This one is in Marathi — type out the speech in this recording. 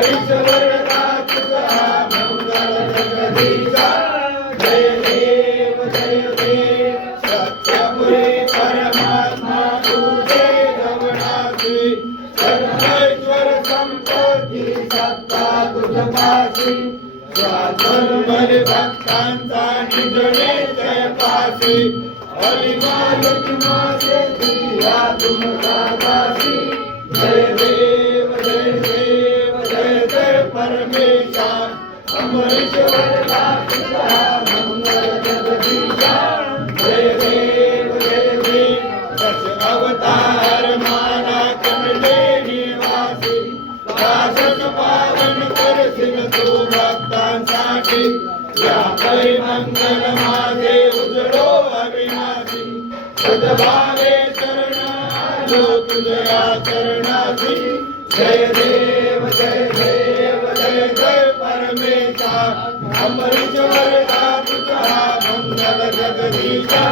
अमरीश्वर का तुझा मंगल जगदीशा जय देव सत्यपुरी परमात्मा तुझे जवनासी सर्वेश्वर संपत्ती सत्ता तुझपासी स्वातंत्र्य भक्तांचा निजणे जय पासी अलिमाल तुमासे दिया तुमका दासी जय देव जय जय परमेशा अमरीश्वर का तुझा मंगल जगदीशा जय देव दश अवतार माना कमले निवासी दासन पावन करशील तू भक्तांसाठी या पै मंगल माझे उजळो अविनाशी सद्भावे शरण आलो तुझ्या चरणासी जय देव जय जय परमेशा अमरीश्वर का तुझा मंगल जगदीशा